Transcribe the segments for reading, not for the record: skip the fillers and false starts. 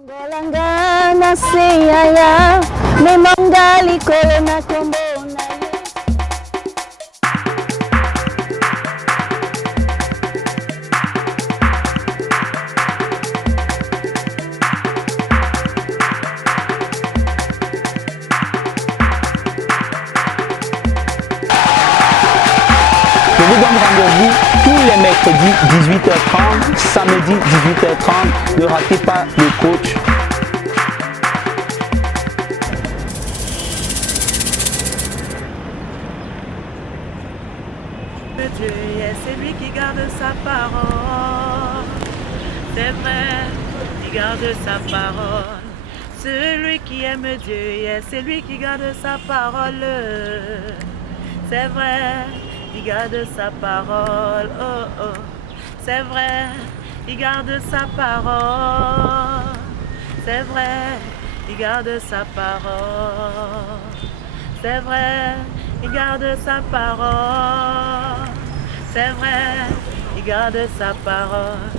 Je vous donne rendez-vous tous les mercredis 18h30, samedi 18h30. Ne ratez pas le coach. Dieu est celui qui garde sa parole. C'est vrai, il garde sa parole. Celui qui aime Dieu est celui qui garde sa parole. C'est vrai. Il garde sa parole, oh oh, c'est vrai, il garde sa parole, c'est vrai, il garde sa parole, c'est vrai, il garde sa parole, c'est vrai, il garde sa parole.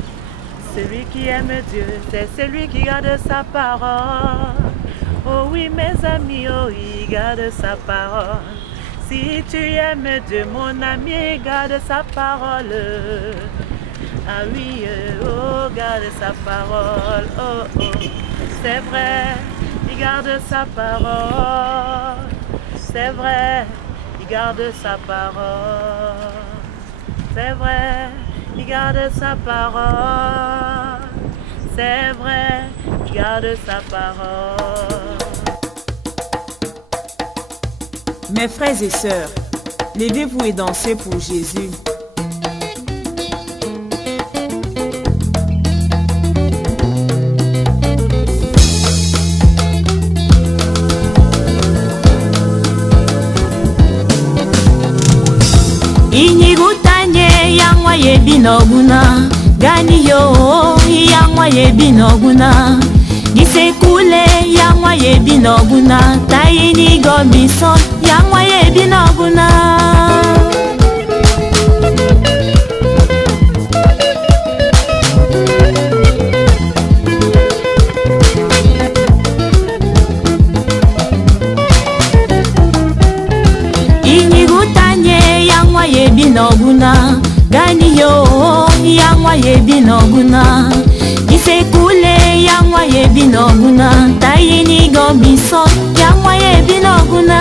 Celui qui aime Dieu, c'est celui qui garde sa parole. Oh oui mes amis, oh il garde sa parole. Si tu aimes Dieu, mon ami, garde sa parole. Ah oui, oh, garde sa parole. Oh, oh, c'est vrai, il garde sa parole. C'est vrai, il garde sa parole. C'est vrai, il garde sa parole. C'est vrai, il garde sa parole. Mes frères et sœurs, levez-vous et dansez pour Jésus. Inyigutanye yangwa yebinoguna, gani yo yangwa yebinoguna. Gisekule yangwa yebinoguna, tayini gomison yangwa yebinoguna. Inyigutanye yangwa yebinoguna, gani yo yangwa yebinoguna. Gisekule yangwa yebinoguna, tayini gomison yangwa yebinoguna.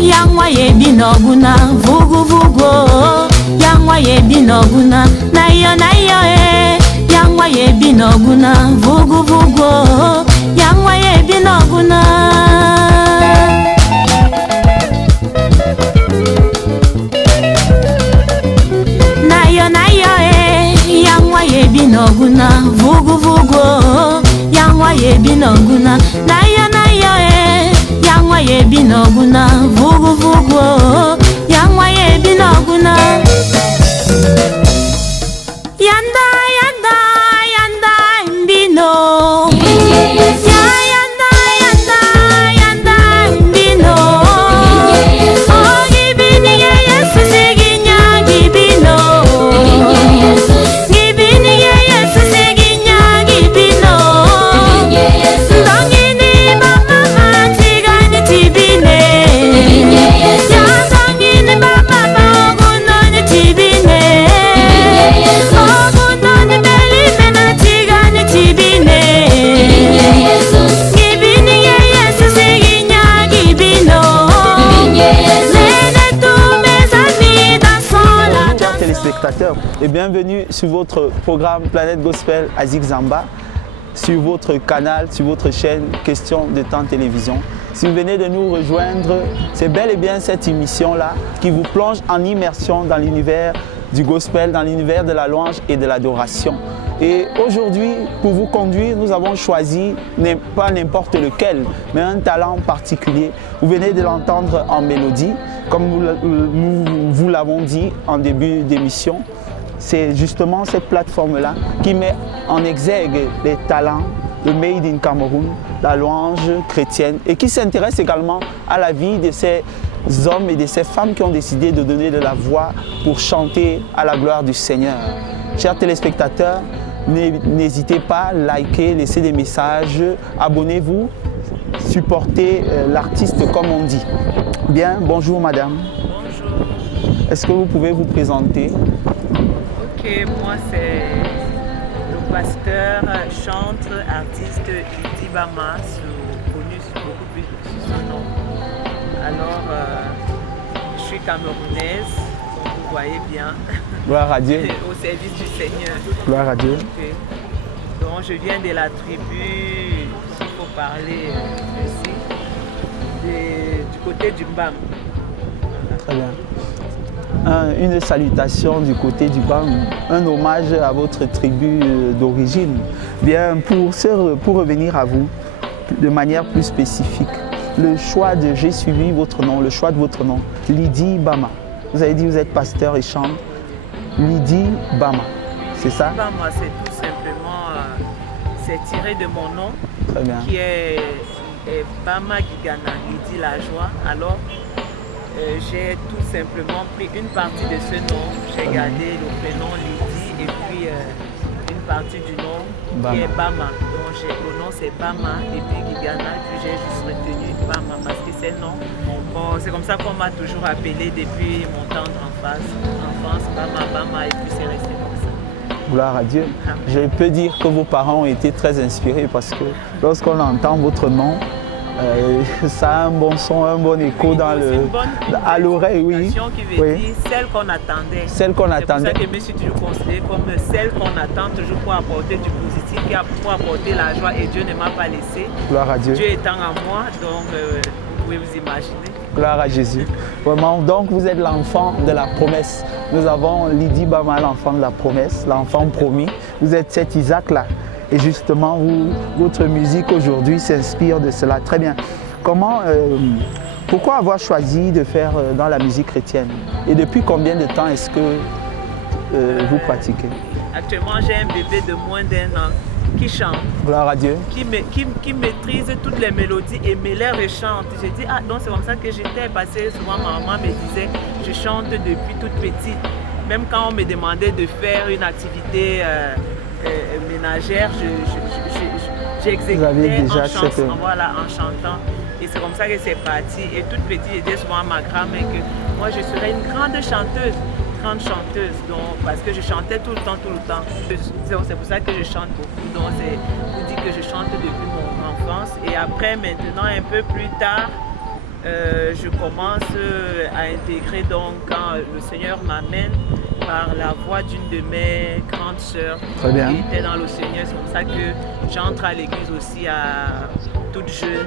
Yangwa yebinoguna, vugu vugu, yangwa yebinoguna, nayo yangwa yebinoguna, vugu vugu, yangwa yebinoguna. Nayo yangwa yebinoguna, vugu vugu, yangwa yebinoguna, nayo yangwa yebinoguna, vugu vugu, yangwa yebinoguna. Yanda yanda yanda mbino, ya yanda yanda yanda mbino. Oh gibini ye Yesu siginya gibino, gibini ye Yesu siginya gibino. Dongini mama matigani tibine, ya dongini mama magunoni tibine. Ogunoni beli mena tigani tibine, gibini ye Yesu siginya gibino. Lene tu mes amis dansons la danse. Chers téléspectateurs, et bienvenue sur votre programme Planète Gospel Azik Zamba, sur votre canal, sur votre chaîne Question de Temps Télévision. Si vous venez de nous rejoindre, c'est bel et bien cette émission-là qui vous plonge en immersion dans l'univers du gospel, dans l'univers de la louange et de l'adoration. Et aujourd'hui, pour vous conduire, nous avons choisi pas n'importe lequel, mais un talent particulier. Vous venez de l'entendre en mélodie, comme nous vous l'avons dit en début d'émission. C'est justement cette plateforme-là qui met en exergue les talents le Made in Cameroun, la louange chrétienne, et qui s'intéresse également à la vie de ces hommes et de ces femmes qui ont décidé de donner de la voix pour chanter à la gloire du Seigneur. Chers téléspectateurs, n'hésitez pas à liker, laisser des messages, abonnez-vous, supportez l'artiste comme on dit. Bien, bonjour madame. Bonjour. Est-ce que vous pouvez vous présenter? Ok, moi c'est le pasteur, chantre, artiste Lydie Bama, connu beaucoup plus sous son nom. Alors, je suis camerounaise, comme vous voyez bien, Gloire à Dieu. au service du Seigneur. Gloire à Dieu. Ok. Donc, je viens de la tribu, s'il faut parler ici, du côté du Mbam. Très bien. Une salutation du côté du BAM, un hommage à votre tribu d'origine. Bien, pour revenir à vous de manière plus spécifique, le choix de j'ai suivi votre nom, le choix de votre nom, Lydie Bama. Vous avez dit que vous êtes pasteur et chante. Lydie Bama, c'est ça? Bama, c'est tout simplement, c'est tiré de mon nom, Très bien. qui est Bama Gigana, Lydie la joie. Alors, j'ai tout simplement pris une partie de ce nom, j'ai gardé le prénom Lydie et puis une partie du nom Bama. qui est Bama. Donc le nom c'est Bama et puis Gigana, puis j'ai juste retenu Bama parce que c'est le nom. Bon, c'est comme ça qu'on m'a toujours appelé depuis mon tendre enfance, Bama, et puis c'est resté comme ça. Gloire à Dieu. Je peux dire que vos parents ont été très inspirés parce que lorsqu'on entend votre nom, ça a un bon son, un bon écho dans à l'oreille, oui. Qui veut dire celle qu'on attendait. Celle qu'on attendait. C'est pour ça que je me suis toujours considérée comme celle qu'on attend toujours pour apporter du positif, pour apporter la joie et Dieu ne m'a pas laissé. Gloire à Dieu. Dieu étant en moi, donc vous pouvez vous imaginer. Gloire à Jésus. Vraiment, donc vous êtes l'enfant de la promesse. Nous avons Lydie Bama, l'enfant de la promesse, l'enfant promis. Vous êtes cet Isaac-là. Et justement, votre musique aujourd'hui s'inspire de cela. Très bien. Pourquoi avoir choisi de faire dans la musique chrétienne? Et depuis combien de temps est-ce que vous pratiquez? Actuellement, j'ai un bébé de moins d'1 an qui chante. Gloire à Dieu. Qui maîtrise toutes les mélodies et me les rechante. J'ai dit, ah, donc c'est comme ça que j'étais passée. Souvent, ma maman me disait, je chante depuis toute petite. Même quand on me demandait de faire une activité ménagère, j'exécutais en chantant. Et c'est comme ça que c'est parti. Et toute petite, je disais souvent à ma grand-mère que moi, je serais une grande chanteuse. Donc, parce que je chantais tout le temps. C'est pour ça que je chante beaucoup. Donc, c'est pour dire que je chante depuis mon enfance. Et après, maintenant, un peu plus tard, je commence à intégrer, donc, quand le Seigneur m'amène par la voix d'une de mes grandes sœurs qui était dans le Seigneur. C'est comme ça que j'entre à l'église aussi à toute jeune.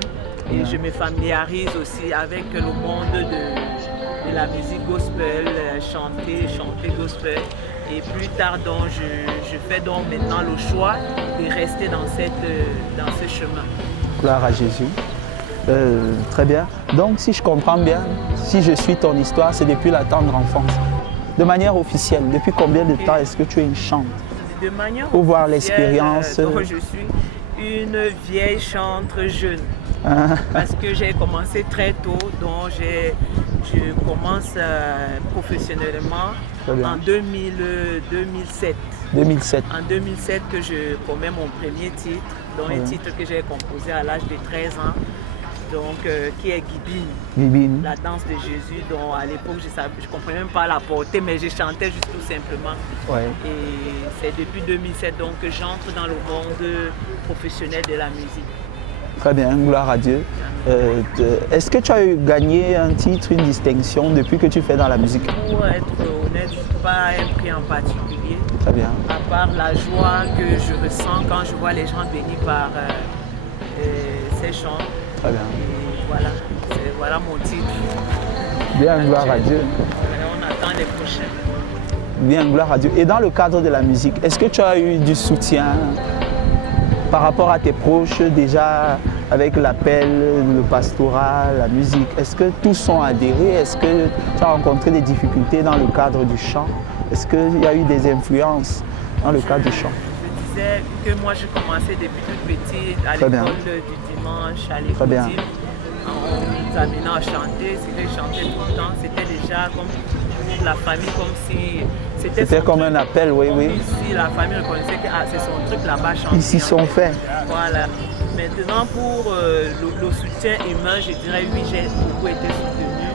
Et je me familiarise aussi avec le monde de la musique gospel, chanter gospel. Et plus tard, donc, je fais donc maintenant le choix de rester dans ce chemin. Gloire à Jésus. Très bien. Donc, si je comprends bien, si je suis ton histoire, c'est depuis la tendre enfance. De manière officielle, depuis combien de temps est-ce que tu es une chante? De manière pour voir l'expérience. Je suis une vieille chantre jeune. Parce que j'ai commencé très tôt, donc je commence professionnellement en 2007. 2007. En 2007 que je commets mon premier titre, donc un titre que j'ai composé à l'âge de 13 ans. Donc, qui est Gibine, la danse de Jésus, dont à l'époque je ne comprenais même pas la portée, mais je chantais juste tout simplement. Ouais. Et c'est depuis 2007 donc, que j'entre dans le monde professionnel de la musique. Très bien, gloire à Dieu. Est-ce que tu as gagné un titre, une distinction depuis que tu fais dans la musique? Pour être honnête, pas un prix en particulier. Très bien. À part la joie que je ressens quand je vois les gens bénis par ces chants. Très bien. Et voilà mon titre. Bien, gloire à Dieu. On attend les prochains. Bien, gloire à Dieu. Et dans le cadre de la musique, est-ce que tu as eu du soutien par rapport à tes proches déjà avec l'appel, le pastorat, la musique? Est-ce que tous sont adhérés? Est-ce que tu as rencontré des difficultés dans le cadre du chant? Est-ce qu'il y a eu des influences dans le cadre du chant? Je disais que moi je commençais depuis toute petite à l'école du dimanche, à l'école. On nous amenait à chanter, c'était chanter tout le temps, c'était déjà comme pour la famille, comme si c'était comme un appel, oui. Si la famille reconnaissait que c'est son truc là-bas, chanter. Ici sont faits. Voilà. Maintenant pour le soutien humain, je dirais oui, j'ai beaucoup été soutenue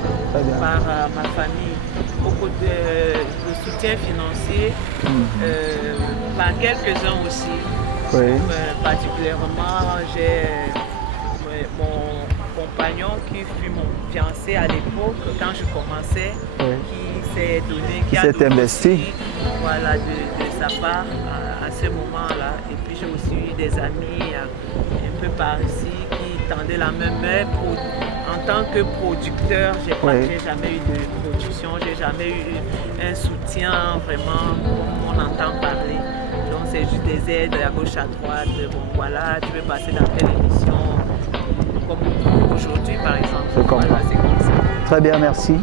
par ma famille. Beaucoup de soutien financier, par quelques-uns aussi. Oui. Particulièrement, j'ai mon compagnon qui fut mon fiancé à l'époque, quand je commençais, qui s'est donné, qui s'est investi. Aussi, voilà, de sa part à ce moment-là. Et puis j'ai aussi eu des amis un peu par ici qui tendaient la même main. En tant que producteur, j'ai jamais eu de production, j'ai jamais eu un soutien vraiment comme on entend parler. Donc c'est juste des aides à gauche à droite. Bon voilà, tu veux passer dans telle émission, comme aujourd'hui par exemple. Je comprends. Voilà, c'est comme ça. Très bien, merci.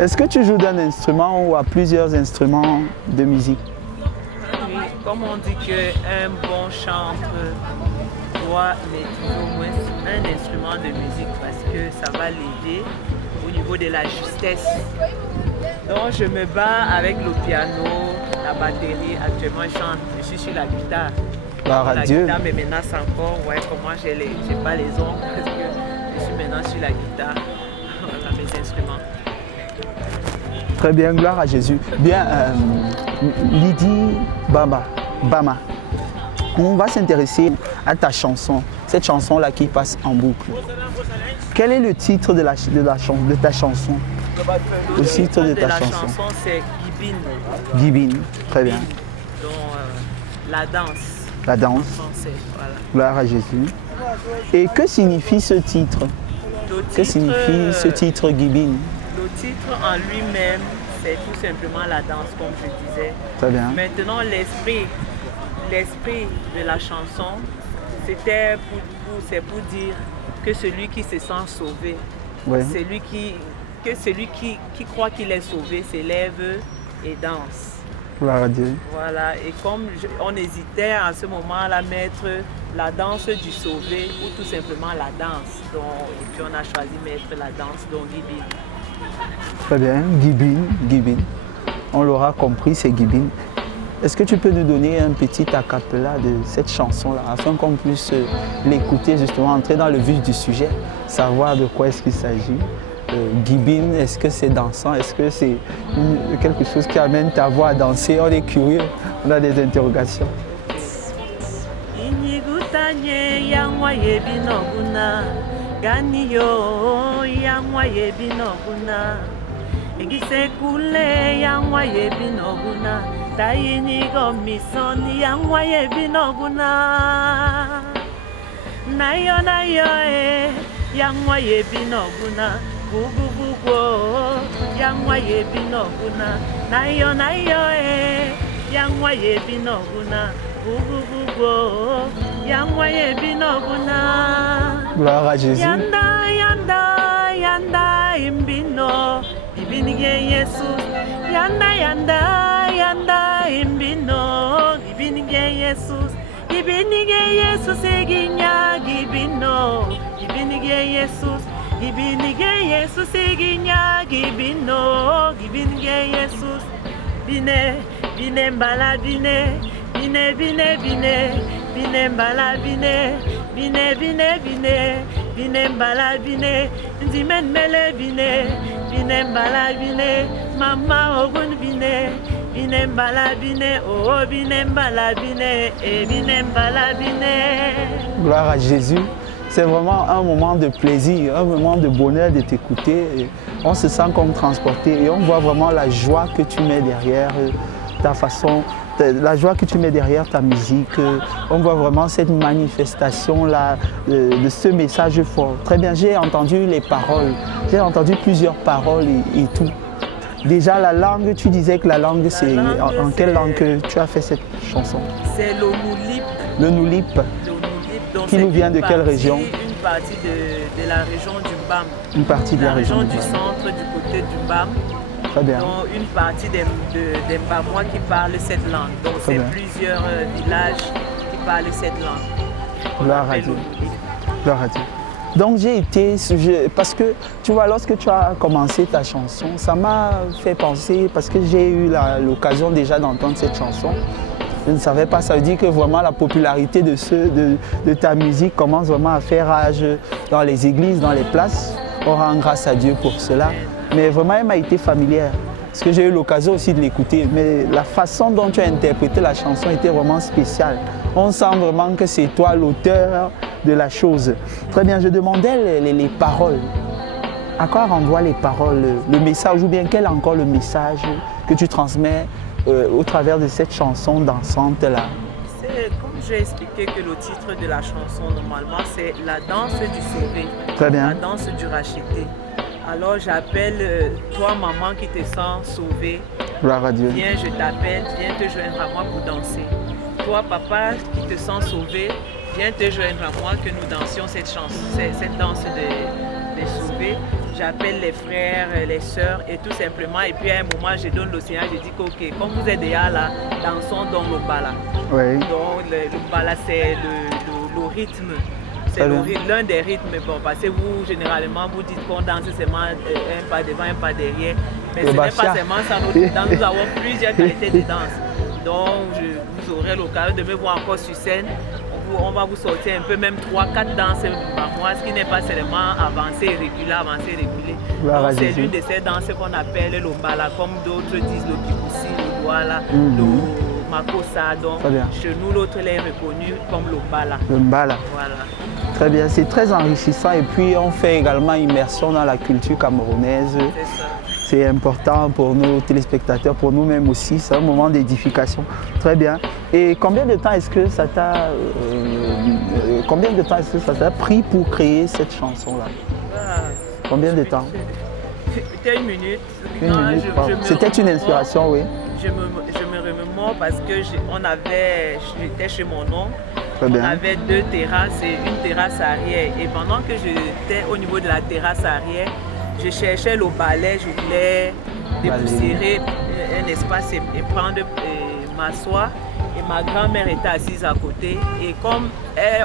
Est-ce que tu joues d'un instrument ou à plusieurs instruments de musique? Oui, comme on dit qu'un bon chanteur doit maîtriser au moins un instrument de musique parce que ça va l'aider au niveau de la justesse. Donc je me bats avec le piano, la batterie. Actuellement je suis sur la guitare. La guitare me menace encore. Ouais, pour moi j'ai pas les ongles parce que je suis maintenant sur la guitare. Voilà mes instruments. Très bien, gloire à Jésus. Bien, Lydie Bama, on va s'intéresser à ta chanson, cette chanson-là qui passe en boucle. Quel est le titre de ta chanson? Le titre de ta chanson, c'est Gibine. Gibine, très bien. Donc, la danse. La danse. En français, voilà. Gloire à Jésus. Et que signifie ce titre? Que signifie ce titre Gibine? Le titre en lui-même, c'est tout simplement la danse, comme je disais. Très bien. Maintenant, l'esprit de la chanson, c'est pour dire que celui qui se sent sauvé, celui qui croit qu'il est sauvé, s'élève et danse. Gloire à Dieu. Voilà, et comme on hésitait à ce moment-là à mettre la danse du sauvé ou tout simplement la danse, et puis on a choisi de mettre la danse, donc Gibine. Très bien, Gibine. On l'aura compris, c'est Gibine. Est-ce que tu peux nous donner un petit acapella de cette chanson-là, afin qu'on puisse l'écouter, justement, entrer dans le vif du sujet, savoir de quoi est-ce qu'il s'agit? Gibine, est-ce que c'est dansant? Est-ce que c'est quelque chose qui amène ta voix à danser? On est curieux, on a des interrogations. Ganiyo yangwa yebinoguna Egisekule yangwa yebinoguna Tayinigo misoni yangwa yebinoguna Nayo yangwa yebinoguna Bugo yangwa yebinoguna Nayo yangwa yebinoguna Bugo yangwa yebinoguna. Gloire à Jésus. Yanda imbino ibinige Jesus. Yanda imbino ibinige Jesus. Ibinige Jesus eginya gibino. Ibinige Jesus eginya gibino. Ibinige Jesus. Bine mbala bine mbala bine mbala bine ndimen mele bine mbala bine mama ogun bine mbala bine oh bine mbala bine. Gloire à Jésus. C'est vraiment un moment de plaisir, un moment de bonheur de t'écouter. On se sent comme transporté et on voit vraiment la joie que tu mets derrière ta façon, la joie que tu mets derrière ta musique. On voit vraiment cette manifestation-là de ce message fort. Très bien, j'ai entendu les paroles, j'ai entendu plusieurs paroles et tout. Déjà la langue, tu disais que la langue, c'est en quelle langue que tu as fait cette chanson? C'est le Noulip. Le Noulip. Qui nous vient de quelle région? Une partie de la région du Mbam. Une partie de la région du centre, du côté du Mbam. Très bien. Donc une partie des Mbamois qui parlent cette langue. Donc Très c'est bien. plusieurs villages qui parlent cette langue. On Gloire à l'appelle Dieu. Oluli. Gloire à Dieu. Donc j'ai été, parce que tu vois, lorsque tu as commencé ta chanson, ça m'a fait penser, parce que j'ai eu l'occasion déjà d'entendre cette chanson. Je ne savais pas, ça veut dire que vraiment la popularité de ta musique commence vraiment à faire rage dans les églises, dans les places. On rend grâce à Dieu pour cela. Mais vraiment, elle m'a été familière, parce que j'ai eu l'occasion aussi de l'écouter. Mais la façon dont tu as interprété la chanson était vraiment spéciale. On sent vraiment que c'est toi l'auteur de la chose. Très bien, je demandais les paroles. À quoi renvoient les paroles, le message, ou bien quel est encore le message que tu transmets au travers de cette chanson dansante-là? C'est comme j'ai expliqué que le titre de la chanson, normalement, c'est la danse du sauvé. Très bien. La danse du racheté. Alors j'appelle toi, maman, qui te sens sauvée. Gloire à Dieu. Viens, je t'appelle, viens te joindre à moi pour danser. Toi, papa, qui te sens sauvé, viens te joindre à moi que nous dansions cette danse des sauvés. J'appelle les frères, les sœurs et tout simplement. Et puis à un moment, je donne l'océan, je dis que ok, comme vous êtes déjà là, dansons dans le bala. Oui. Donc le bala, c'est le rythme. C'est Très bien. l'un des rythmes. Bon, parce que vous, généralement, vous dites qu'on danse seulement un pas devant, un pas derrière. Mais Le ce n'est pas bachia. seulement ça. Nous avons plusieurs qualités de danse. Donc, vous aurez l'occasion de me voir encore sur scène. On va vous sortir un peu, même 3-4 danses ce qui n'est pas seulement avancer et reculer. Gloire à Donc, c'est Jésus. l'une de ces danses qu'on appelle le bala, comme d'autres disent le kikoussi, le douala, le makossa. Donc, Très bien. chez nous, l'autre l'est reconnu comme le bala. Le mbala. Voilà. Très bien, c'est très enrichissant et puis on fait également immersion dans la culture camerounaise. C'est ça. C'est important pour nos téléspectateurs, pour nous-mêmes aussi, c'est un moment d'édification. Très bien. Et combien de temps est-ce que ça t'a pris pour créer cette chanson-là? Ah, Combien de temps? C'était une minute. Une Non, minute, je pardon. me C'était une remémore. inspiration, oui. Je me remémore parce que j'étais chez mon oncle. Très On bien. avait 2 terrasses et une terrasse arrière. Et pendant que j'étais au niveau de la terrasse arrière, je cherchais le balai, je voulais dépoussiérer un espace et prendre m'asseoir. Et ma grand-mère était assise à côté. Et comme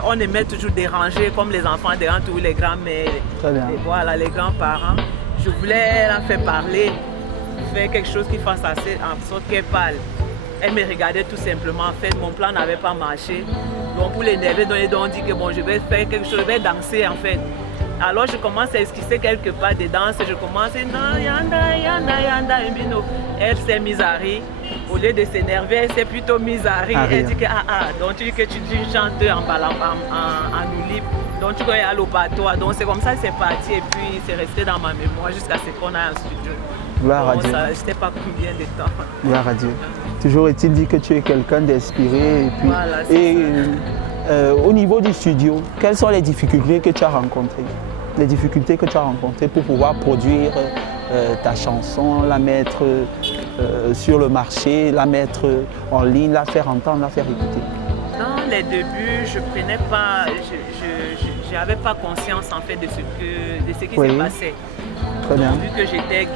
on aimait toujours déranger, comme les enfants dérangent tous les grands-mères, Très bien. voilà, les grands-parents, je voulais la faire parler, faire quelque chose qui fasse assez en sorte qu'elle parle. Elle me regardait tout simplement. En fait, mon plan n'avait pas marché. Donc pour l'énerver, on dit que bon, je vais faire quelque chose, je vais danser en fait. Alors je commence à esquisser quelque part des danses. Je commence à non, yanda, yanda, yanda, mbino. Elle s'est mise à rire. Au lieu de s'énerver, elle s'est plutôt mise à rire. Elle dit que donc tu dis que tu chantes en oulip. Donc tu connais à l'opatois. Donc c'est comme ça que c'est parti et puis c'est resté dans ma mémoire jusqu'à ce qu'on a un studio. Gloire à Donc, Dieu. ça, je ne sais pas combien de temps. Gloire à Dieu. Toujours est-il dit que tu es quelqu'un d'inspiré. Et, puis, Voilà, c'est au niveau du studio, quelles sont les difficultés que tu as rencontrées? Les difficultés que tu as rencontrées pour pouvoir produire ta chanson, la mettre sur le marché, la mettre en ligne, la faire entendre, la faire écouter? Dans les débuts, je prenais pas, je n'avais pas conscience en fait de ce qui Oui. se passait. Très bien. Donc, vu que j'étais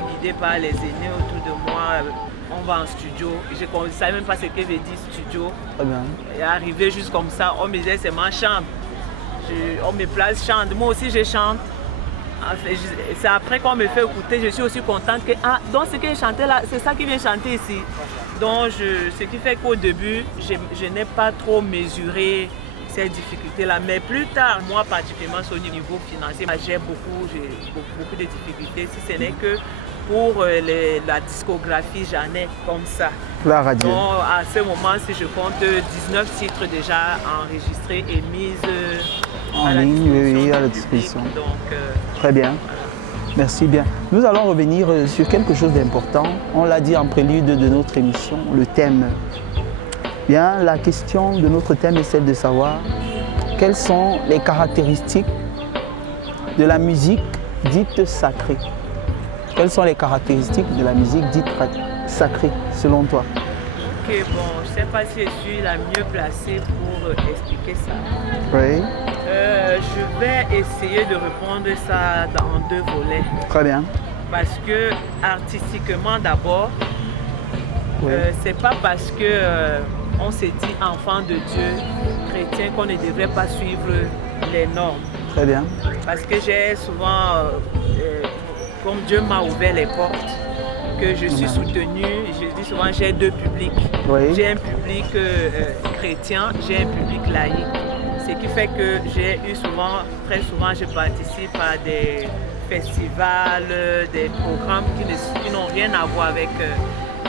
guidée par les aînés autour de moi, on va en studio. Je ne savais même pas ce que veut dire studio. Très bien. Et arrivé juste comme ça, on me disait c'est ma chambre. On me place, chante. Moi aussi je chante. C'est après qu'on me fait écouter, je suis aussi contente que donc ce que je chantais là, c'est ça qui vient chanter ici. Donc ce qui fait qu'au début, je n'ai pas trop mesuré ces difficultés-là. Mais plus tard, moi particulièrement au niveau financier, j'ai beaucoup de difficultés, si ce n'est que pour la discographie, j'en ai comme ça. Gloire à Dieu. Donc à ce moment, si je compte 19 titres déjà enregistrés et mis En ligne, oui, à la disposition. Donc, Très bien. Merci bien. Nous allons revenir sur quelque chose d'important. On l'a dit en prélude de notre émission, le thème. Bien, la question de notre thème est celle de savoir quelles sont les caractéristiques de la musique dite sacrée. Quelles sont les caractéristiques de la musique dite sacrée, selon toi? ok, bon, je ne sais pas si je suis la mieux placée pour expliquer ça. Oui. Je vais essayer de répondre ça dans 2 volets. Très bien. Parce que artistiquement d'abord, Oui. c'est pas parce que on s'est dit enfant de Dieu, chrétien, qu'on ne devrait pas suivre les normes. Très bien. Parce que j'ai souvent, comme Dieu m'a ouvert les portes, que je suis soutenue, je dis souvent j'ai deux publics. Oui. J'ai un public chrétien, j'ai un public laïque. Ce qui fait que j'ai eu souvent, très souvent, je participe à des festivals, des programmes qui n'ont rien à voir avec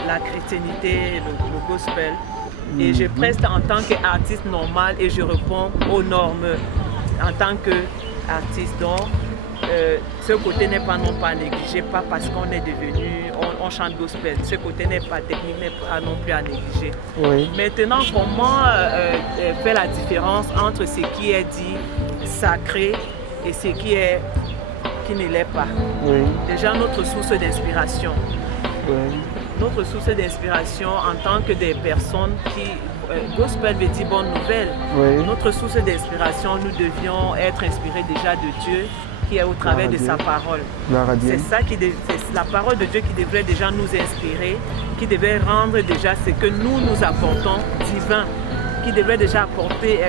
la chrétienté, le gospel. Et je preste en tant qu'artiste normal et je réponds aux normes en tant qu'artiste. Donc, ce côté n'est pas non pas négligé, pas parce qu'on est devenu, on chante gospel. Ce côté n'est pas technique, n'est pas non plus à négliger. Oui. Maintenant, comment faire la différence entre ce qui est dit sacré et ce qui ne l'est pas? Oui. Déjà, notre source d'inspiration. Oui. Notre source d'inspiration en tant que des personnes qui... gospel veut dire bonne nouvelle. Oui. Notre source d'inspiration, nous devions être inspirés déjà de Dieu qui est au travers de sa parole. C'est ça c'est la parole de Dieu qui devrait déjà nous inspirer, qui devrait rendre déjà ce que nous apportons divin, qui devrait déjà apporter,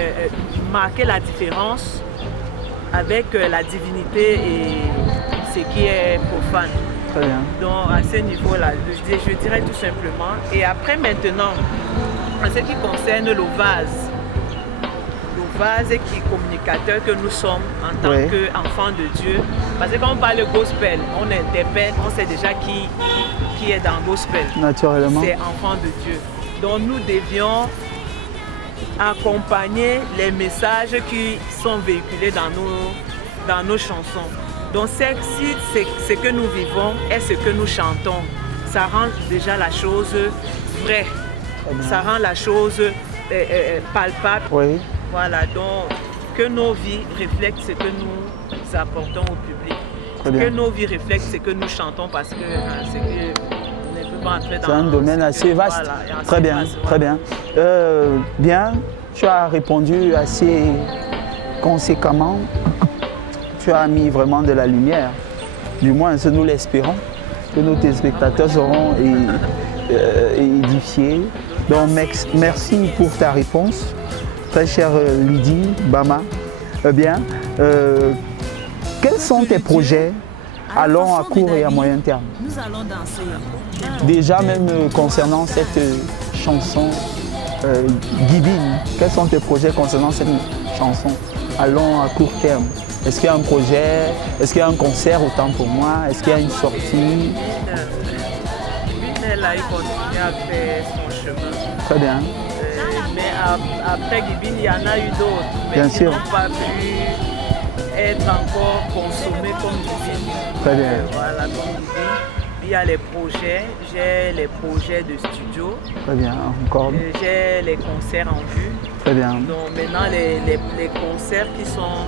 marquer la différence avec la divinité et ce qui est profane. Très bien. Donc à ce niveau-là, je dirais tout simplement. Et après maintenant, en ce qui concerne le vase qui est communicateur que nous sommes en tant qu'enfants de Dieu. Parce que quand on parle de gospel, on interprète, on sait déjà qui est dans le gospel. Naturellement. C'est enfant de Dieu. Donc nous devions accompagner les messages qui sont véhiculés dans nos chansons. Donc si ce que nous vivons est ce que nous chantons, ça rend déjà la chose vraie. Ça rend la chose palpable. Oui. Voilà, donc que nos vies reflètent ce que nous apportons au public. Que nos vies reflètent ce que nous chantons parce que c'est que on ne peut pas entrer dans... C'est un domaine assez vaste. Voilà, très bien, très bien. Bien, tu as répondu assez conséquemment. Tu as mis vraiment de la lumière. Du moins, nous l'espérons, que nos téléspectateurs seront édifiés. Donc, merci pour ta réponse. Très chère Lydie Bama, bien, quels sont tes projets à long, à court et à moyen terme? Nous allons danser. Déjà même concernant cette chanson Gibine, quels sont tes projets concernant cette chanson à long, à court terme? Est-ce qu'il y a un projet? Est-ce qu'il y a un concert autant pour moi? Est-ce qu'il y a une sortie? Là, il continue à faire son chemin. Très bien. Mais après Gibine, il y en a eu d'autres, mais qui n'ont pas pu être encore consommés comme Gibine. Très bien. Voilà, comme Gibine. Il y a les projets, j'ai les projets de studio. Très bien, encore. J'ai les concerts en vue. Très bien. Donc maintenant, les concerts qui sont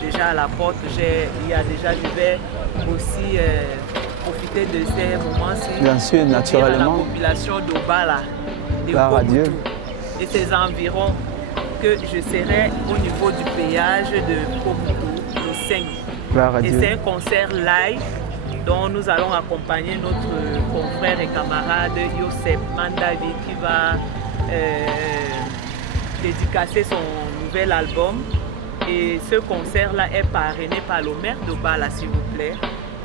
déjà à la porte, je vais aussi profiter de ces moments-ci. Bien sûr, naturellement. La population d'Obala, de Radio et ses environs, que je serai au niveau du péage de Kobutu le 5. Et c'est un concert live dont nous allons accompagner notre confrère et camarade Yosef Mandavi qui va dédicacer son nouvel album. Et ce concert-là est parrainé par le maire d'Obala, s'il vous plaît.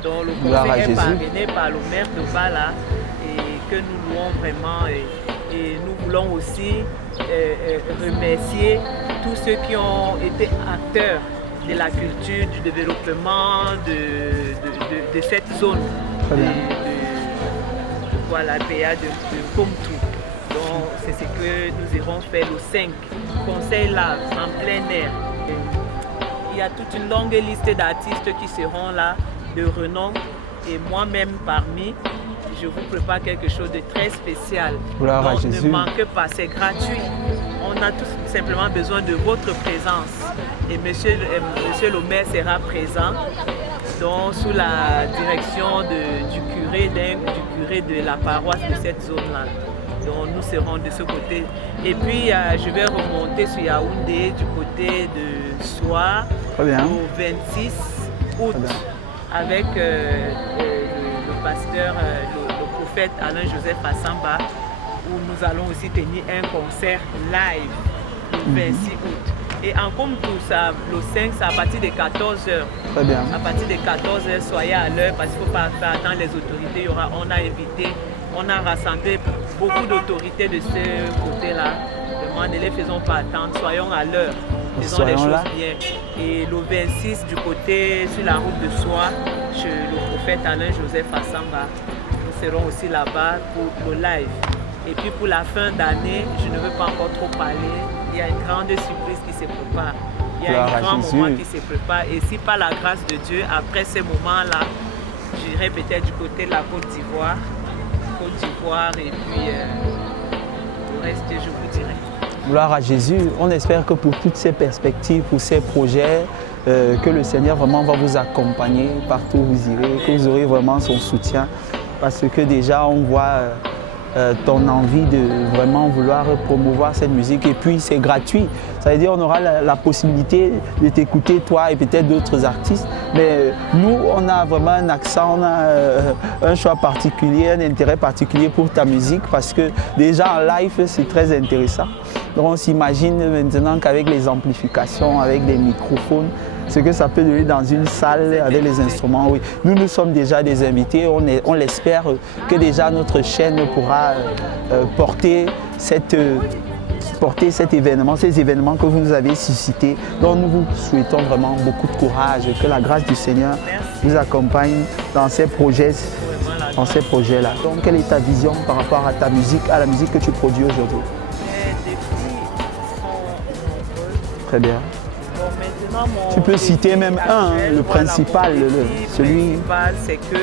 Donc le concert est parrainé par le maire d'Obala et que nous louons vraiment. Et nous voulons aussi remercier tous ceux qui ont été acteurs de la culture, du développement de cette zone voilà, de Komtu. Donc c'est ce que nous irons faire le 5, concert là, en plein air. Il y a toute une longue liste d'artistes qui seront là, de renom, et moi-même parmi. Je vous prépare quelque chose de très spécial. Donc, ne manquez pas, c'est gratuit. On a tout simplement besoin de votre présence. Et monsieur le maire sera présent donc, sous la direction du curé de la paroisse de cette zone-là. Donc nous serons de ce côté. Et puis je vais remonter sur Yaoundé du côté de Soir au 26 août avec pasteur, le prophète Alain-Joseph Assamba, où nous allons aussi tenir un concert live le 26 août. Et en comme tout ça, le 5, c'est à partir de 14h. Très bien. À partir de 14h, soyez à l'heure parce qu'il ne faut pas faire attendre les autorités. On a invité, on a rassemblé beaucoup d'autorités de ce côté-là. Vraiment, ne les faisons pas attendre, soyons à l'heure. Faisons les choses bien. Et le 26, du côté sur la route de Soie, chez le prophète Alain-Joseph Assamba, nous serons aussi là-bas pour le live. Et puis pour la fin d'année, je ne veux pas encore trop parler, il y a une grande surprise qui se prépare. Il y a un grand moment qui se prépare. Et si par la grâce de Dieu, après ces moments-là, j'irai peut-être du côté de la Côte d'Ivoire. Et puis le reste, je vous dirai. Gloire à Jésus. On espère que pour toutes ces perspectives, pour ces projets, que le Seigneur vraiment va vous accompagner partout où vous irez, que vous aurez vraiment son soutien. Parce que déjà, on voit ton envie de vraiment vouloir promouvoir cette musique. Et puis, c'est gratuit. Ça veut dire qu'on aura la possibilité de t'écouter, toi et peut-être d'autres artistes. Mais nous, on a vraiment un accent, on a un choix particulier, un intérêt particulier pour ta musique. Parce que déjà, en live, c'est très intéressant. Donc, on s'imagine maintenant qu'avec les amplifications, avec les microphones, ce que ça peut donner dans une salle avec les instruments. Oui. Nous sommes déjà des invités, on l'espère que déjà notre chaîne pourra porter cet événement, ces événements que vous nous avez suscités. Donc nous vous souhaitons vraiment beaucoup de courage, que la grâce du Seigneur vous accompagne dans ces projets, là. Donc quelle est ta vision par rapport à ta musique, à la musique que tu produis aujourd'hui? Les défis sont Très bien. Bon, tu peux citer même le principal, celui... Le principal, c'est que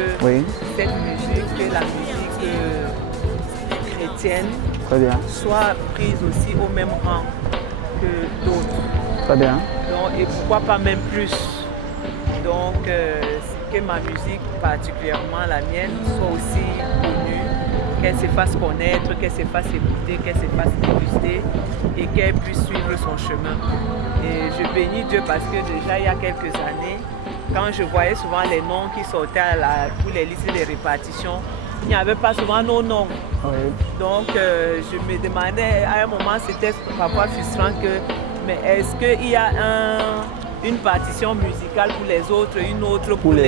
cette musique, la musique chrétienne, soit prise aussi au même rang que d'autres. Très bien. Donc, et pourquoi pas même plus. Donc, que ma musique, particulièrement la mienne, soit aussi connue, qu'elle se fasse connaître, qu'elle se fasse écouter, qu'elle se fasse déguster et qu'elle puisse suivre son chemin. Et je bénis Dieu parce que déjà il y a quelques années, quand je voyais souvent les noms qui sortaient pour les listes de répartition, il n'y avait pas souvent nos noms. Oui. Donc je me demandais, à un moment c'était parfois frustrant que, mais est-ce qu'il y a une partition musicale pour les autres, une autre pour le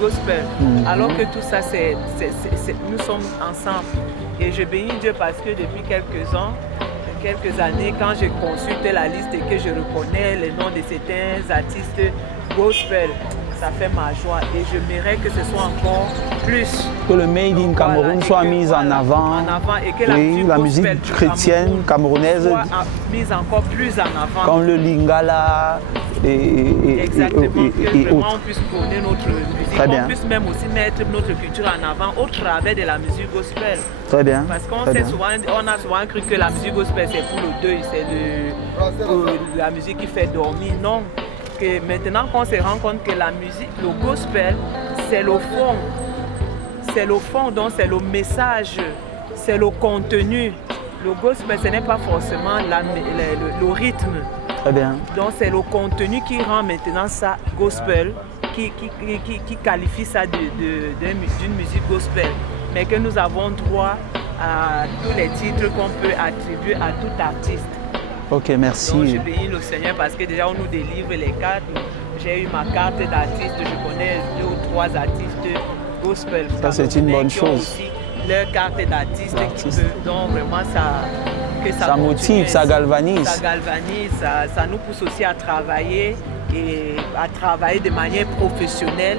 gospel. Alors que tout ça, nous sommes ensemble. Et je bénis Dieu parce que depuis quelques années, quand je consulte la liste et que je reconnais les noms de certains artistes gospel, ça fait ma joie et je mérite que ce soit encore plus. Que le Made in Cameroun soit mis en avant. Et que la musique chrétienne camerounaise soit mise encore plus en avant. Comme le Lingala Exactement, que vraiment on puisse prôner notre musique. Très bien. On puisse même aussi mettre notre culture en avant au travers de la musique gospel. Très bien. Parce qu'on on a souvent cru que la musique gospel c'est pour le deuil, c'est pour la musique qui fait dormir. Non. Que maintenant qu'on se rend compte que la musique, le gospel, c'est le fond. C'est le fond, donc c'est le message, c'est le contenu. Le gospel, ce n'est pas forcément le rythme. Très bien. Donc c'est le contenu qui rend maintenant ça gospel, qui qualifie ça d'une musique gospel. Mais que nous avons droit à tous les titres qu'on peut attribuer à tout artiste. Ok, merci. Donc je bénis le Seigneur parce que déjà on nous délivre les cartes. J'ai eu ma carte d'artiste, je connais 2 ou 3 artistes gospel. Ça c'est une bonne chose. Aussi leur carte d'artiste qui peut, donc vraiment ça motive, ça galvanise. Ça galvanise, ça nous pousse aussi à travailler et à travailler de manière professionnelle.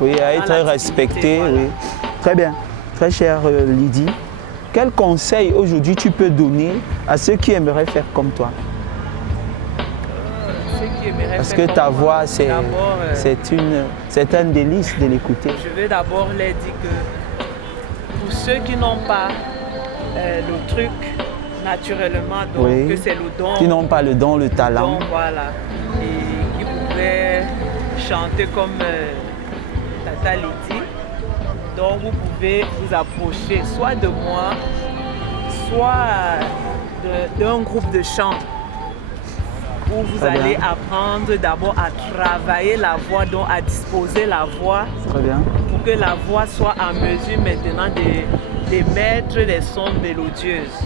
Oui, à être respecté. Voilà. Oui. Très bien. Très chère Lydie, quel conseil aujourd'hui tu peux donner à ceux qui aimeraient faire comme toi? Parce que ta voix, c'est un délice de l'écouter. Je veux d'abord leur dire que pour ceux qui n'ont pas le truc naturellement, donc que c'est le don. Qui n'ont pas le don, le talent. Donc, voilà. Et qui pouvaient chanter comme Tata Lydie. Donc vous pouvez vous approcher soit de moi, soit d'un groupe de chant. où vous Très allez bien. apprendre d'abord à travailler la voix, donc à disposer la voix Très bien. pour que la voix soit en mesure maintenant d'émettre les sons mélodieuses.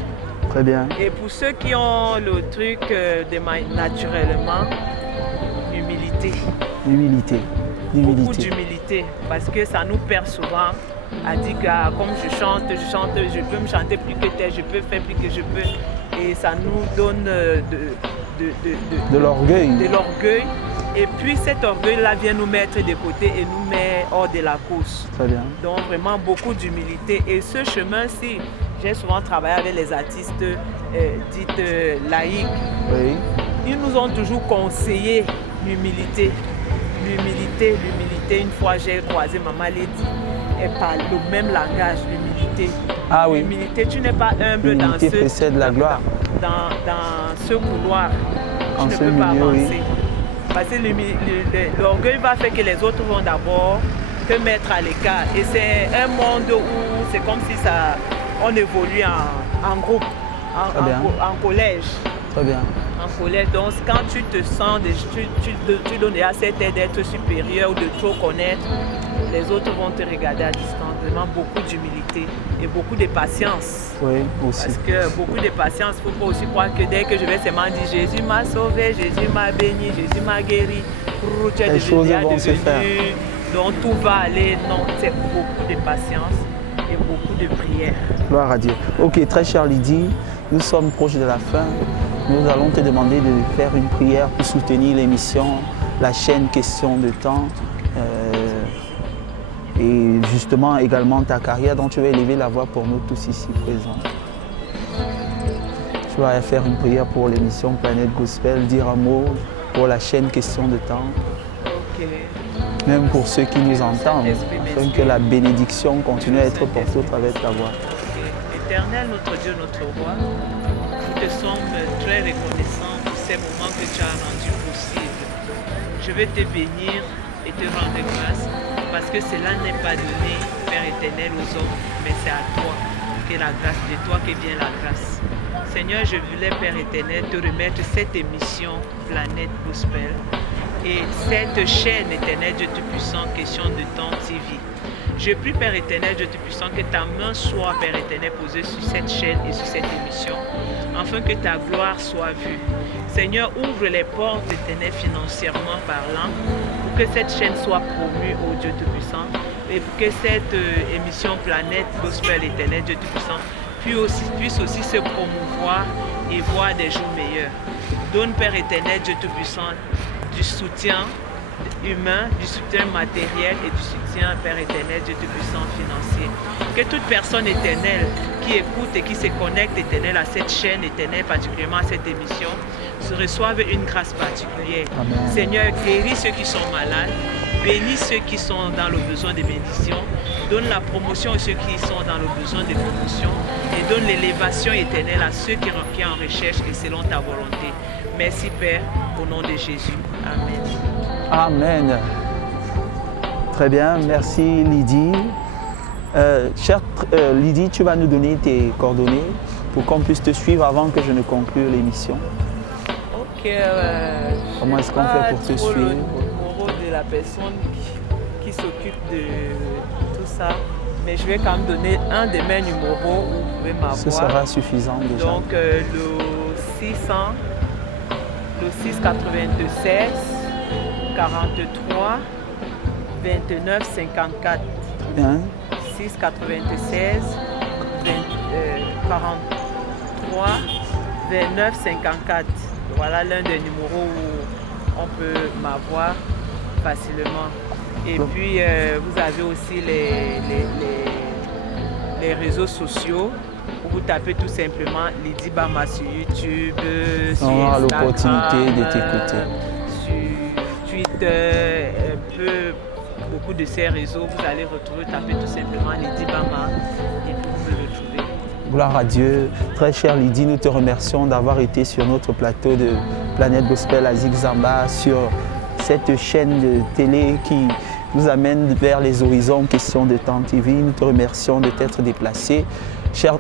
Très bien. Et pour ceux qui ont le truc naturellement, humilité. L'humilité. Beaucoup L'humilité. d'humilité parce que ça nous perd souvent à dire que comme je chante, je peux me chanter plus que tel, je peux faire plus que je peux. Et ça nous donne De l'orgueil. de l'orgueil. Et puis cet orgueil-là vient nous mettre de côté et nous met hors de la course. Très bien. Donc vraiment beaucoup d'humilité. Et ce chemin-ci, j'ai souvent travaillé avec les artistes dites laïcs. Oui. Ils nous ont toujours conseillé l'humilité. L'humilité, l'humilité. Une fois, j'ai croisé Maman Lady. Elle parle le même langage, l'humilité. Ah oui. L'humilité, tu n'es pas humble dans L'humilité précède la gloire. Dans ce couloir. En Tu ce ne peux pas milieu, oui. avancer. Parce que l'orgueil va faire que les autres vont d'abord te mettre à l'écart. Et c'est un monde où c'est comme si on évolue en groupe, Très bien. en collège. Très bien. En collège. Donc quand tu te sens, tu donnes à cette aide d'être supérieur ou de trop connaître, les autres vont te regarder à distance. Vraiment beaucoup d'humilité et beaucoup de patience. Oui, aussi. Parce que beaucoup de patience, il ne faut pas aussi croire que dès que je vais seulement dire Jésus m'a sauvé, Jésus m'a béni, Jésus m'a guéri, tu es Les choses devenu, vont se faire. donc tout va aller. Non, c'est beaucoup de patience et beaucoup de prière. Gloire à Dieu. Ok, très chère Lydie, nous sommes proches de la fin. Nous allons te demander de faire une prière pour soutenir l'émission, la chaîne Question de temps. Et justement également ta carrière dont tu vas élever la voix pour nous tous ici présents. Tu vas faire une prière pour l'émission Planète Gospel, dire un mot pour la chaîne Question de temps, Ok. même pour ceux qui nous entendent, afin que la bénédiction continue à être portée au travers de ta voix. Éternel, notre Dieu, notre roi, nous te sommes très reconnaissants pour ces moments que tu as rendus possibles. Je vais te bénir et te rendre grâce parce que cela n'est pas donné, Père éternel, aux hommes, mais c'est à toi, que la grâce de toi que vient la grâce. Seigneur, je voulais, Père éternel, te remettre cette émission Planète Gospel et cette chaîne éternelle Dieu Tout-Puissant, Question de temps TV. Je prie, Père éternel, Dieu Tout-Puissant, que ta main soit, Père éternel, posée sur cette chaîne et sur cette émission, afin que ta gloire soit vue. Seigneur, ouvre les portes éternelles financièrement parlant, pour que cette chaîne soit promue, ô Dieu Tout-Puissant, et pour que cette émission Planète Gospel éternel, Dieu Tout-Puissant, puisse aussi se promouvoir et voir des jours meilleurs. Donne, Père éternel, Dieu Tout-Puissant, du soutien humain, du soutien matériel et du soutien, Père éternel, Dieu Tout-Puissant, financier. Que toute personne éternelle qui écoute et qui se connecte éternel à cette chaîne éternelle, particulièrement à cette émission, se reçoive une grâce particulière. Amen. Seigneur, guéris ceux qui sont malades, bénis ceux qui sont dans le besoin de bénédiction, donne la promotion à ceux qui sont dans le besoin de promotion et donne l'élévation éternelle à ceux qui sont en recherche et selon ta volonté. Merci Père, au nom de Jésus. Amen. Amen. Très bien, merci Lydie. Chère Lydie, tu vas nous donner tes coordonnées pour qu'on puisse te suivre avant que je ne conclue l'émission. Ok. Comment est-ce qu'on fait pour te suivre? Le numéro de la personne qui s'occupe de tout ça, mais je vais quand même donner un de mes numéros où vous pouvez m'avoir. Ce sera suffisant déjà. Donc le 600, le 696 43 29 54. Bien. 696 43 29 54. Voilà l'un des numéros où on peut m'avoir facilement. Et puis vous avez aussi les réseaux sociaux où vous tapez tout simplement Lydie Bama sur YouTube, sur On aura Instagram, l'opportunité de t'écouter. sur Twitter, un peu beaucoup de ces réseaux. Vous allez retrouver, tapez tout simplement Lydie Bama et vous pouvez le retrouver. Gloire à Dieu. Très chère Lydie, nous te remercions d'avoir été sur notre plateau de Planète Gospel à Zigzamba, sur cette chaîne de télé qui nous amène vers les horizons Question de temps TV. Nous te remercions de t'être déplacé.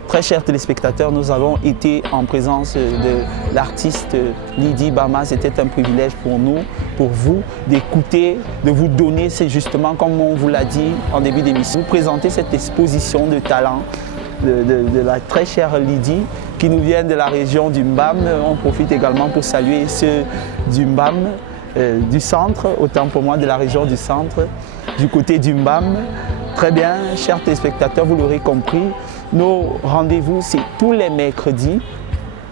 Très chers téléspectateurs, nous avons été en présence de l'artiste Lydie Bama. C'était un privilège pour nous, pour vous, d'écouter, de vous donner, c'est justement comme on vous l'a dit en début d'émission, vous présenter cette exposition de talent de la très chère Lydie qui nous vient de la région du Mbam. On profite également pour saluer ceux du Mbam, du centre, autant pour moi de la région du centre, du côté du Mbam. Très bien, chers téléspectateurs, vous l'aurez compris, nos rendez-vous c'est tous les mercredis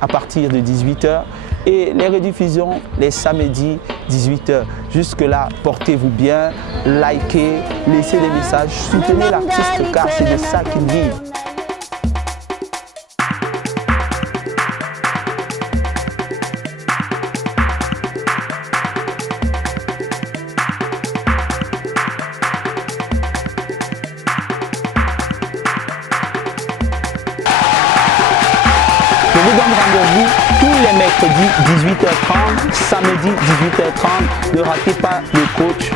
à partir de 18h et les rediffusions les samedis 18h. Jusque-là, portez-vous bien, likez, laissez des messages, soutenez l'artiste car c'est de ça qu'il vit. Je vous donne rendez-vous tous les mercredis 18h30, samedi 18h30. Ne ratez pas le coach